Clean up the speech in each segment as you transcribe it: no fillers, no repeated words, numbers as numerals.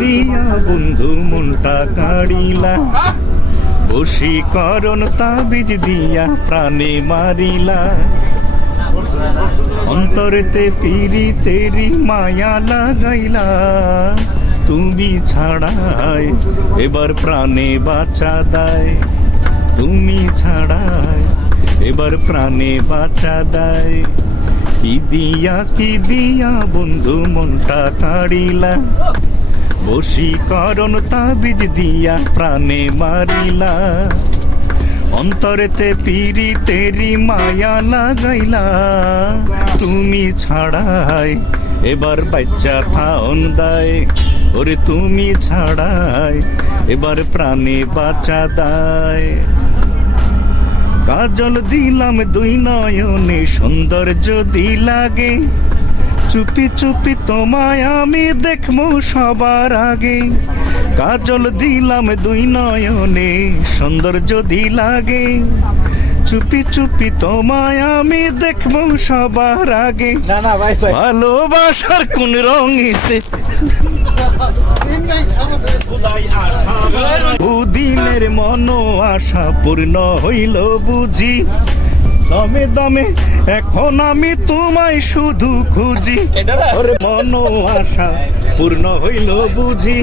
দিয়া বন্ধু মনটা কাড়িলা, বশীকরণ তাবিজ দিয়া প্রাণে মারিলা। অন্তরেতে পীড়িতেরি মায়া লাগাইলা, তুমি ছাড়াই এবার প্রাণে বাঁচা দেয়। তুমি ছাড়াই এবার প্রাণে বাঁচা দেয়। কি দিয়া বন্ধু মনটা কাড়িলা, বশীকরণ তাবিজ দিয়া প্রাণে মারিলা। অন্তরেতে পীড়িতেরি মায়া লাগাইলা, তুমি ছাড়াই এবার বাচ্চা থাউন দেয়। ওরে তুমি ছাড়াই এবার প্রাণে বাঁচা দেয়। কাজল দিলাম দুই নয়নে সুন্দর যদি লাগে, চুপি চুপি তোমায় আমি দেখবো সবার আগে। কাজল দিলাম দুই নয়নে সুন্দর যদি লাগে, চুপি চুপি তোমায় আমি দেখবো সবার আগে। ভালোবাসার কোন রঙিতে দিনের মন আশা পূর্ণ হইল বুঝি, দমে দমে এখন আমি তোমায় শুধু খুঁজি। মন আশা পূর্ণ হইল বুঝি,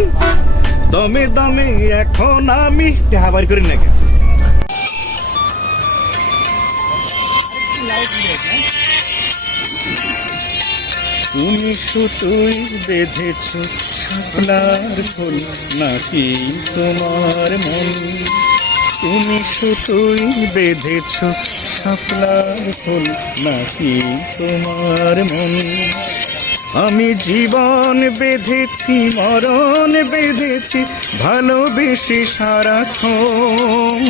দমে দমে এখন আমি হাবারি করি না। তুমি সুতোই বেঁধেছ শাপলার ফুল নাকি তোমার মন? তুমি সুতোই বেঁধেছ শাপলার ফুল নাকি তোমার মন? আমি জীবন বেঁধেছি মরণ বেঁধেছি, ভালোবেসে সারাক্ষণ,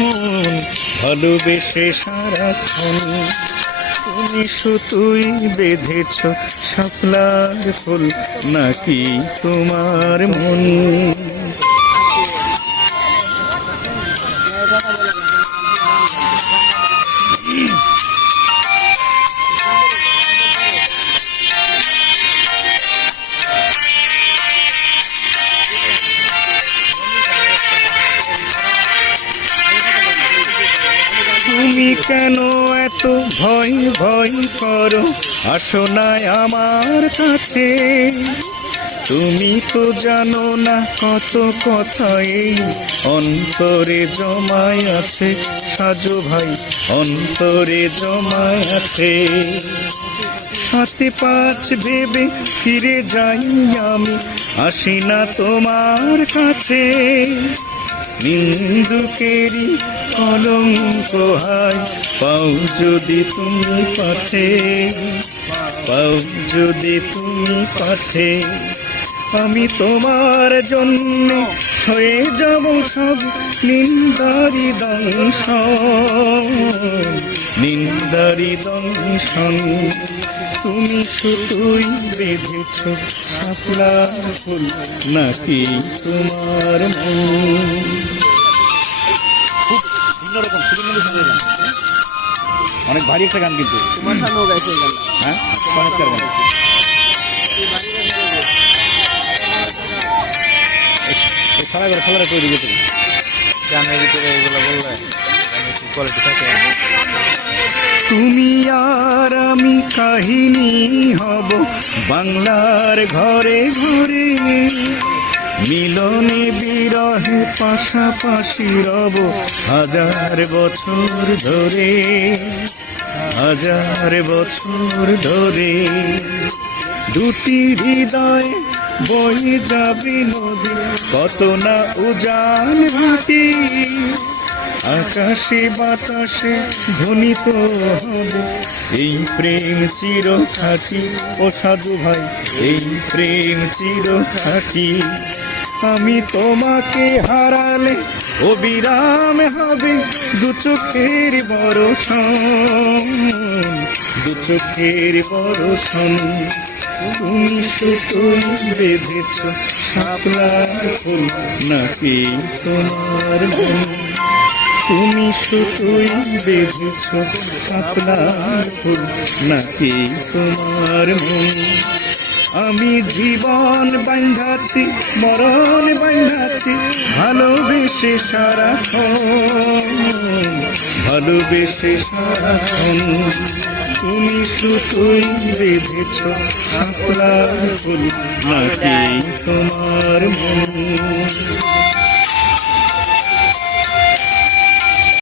ভালোবেসে সারাক্ষণ। তুমি সুতোই বেঁধেছ শাপলার ফুল নাকি তোমার মন? তুমি কেন এত ভয় ভয় করো, আসো না আমার কাছে। তুমি তো জানো না কত কথা এই অন্তরে জমায় আছে। সাজো ভাই অন্তরে জমায় আছে। সাথে পাঁচ ভেবে ফিরে যাই আমি, আসি না তোমার কাছে। নিন্দুকেরই কলঙ্ক হায় পাও যদি তুমি পাছে, পাও যদি তুমি পাছে। আমি তোমার জন্যে হয়ে যাব সব নিন্দারি দংশন, নিন্দারি দংশন। তুমি সুতোই বেঁধেছ শাপলার ফুল নাকি তোমার মন? খুব ভিন্নরকম অনেক ভারী একটা গান, কিন্তু তোমার সামনেও গাইছে গান। হ্যাঁ, চমৎকার গান। সবাই করে সবাই করে দিয়েছে গানের ভিতরে এগুলো বললে কোয়ালিটি থাকে। তুমি আর আমি কাহিনী হব বাংলার ঘরে ঘরে, মিলনে বিরহে পাশাপাশি রব হাজার বছর ধরে, হাজার বছর ধরে। দুটি হৃদয় বয়ে যাবে নদী, কত না উজান ভাটি। আকাশে বাতাসে ধ্বনিত হবে এই প্রেম চির খাঁটি। ও সাধু ভাই এই প্রেম চির খাঁটি। আমি তোমাকে হারালে অবিরাম হবে দু চোখের বরষণ, দু চোখের বরষণ। তুমি সুতোই বেঁধেছ শাপলার ফুল নাকি তোমার মন? তুমি সুতোই বেঁধেছ শাপলার ফুল নাকি তোমার মন? আমি জীবন বাঁধাছি মরণ বাঁধাছি ভালোবেসে সারাক্ষণ, ভালোবেসে সারাক্ষণ। তুমি সুতোই বেঁধেছ শাপলার ফুল নাকি তোমার মন।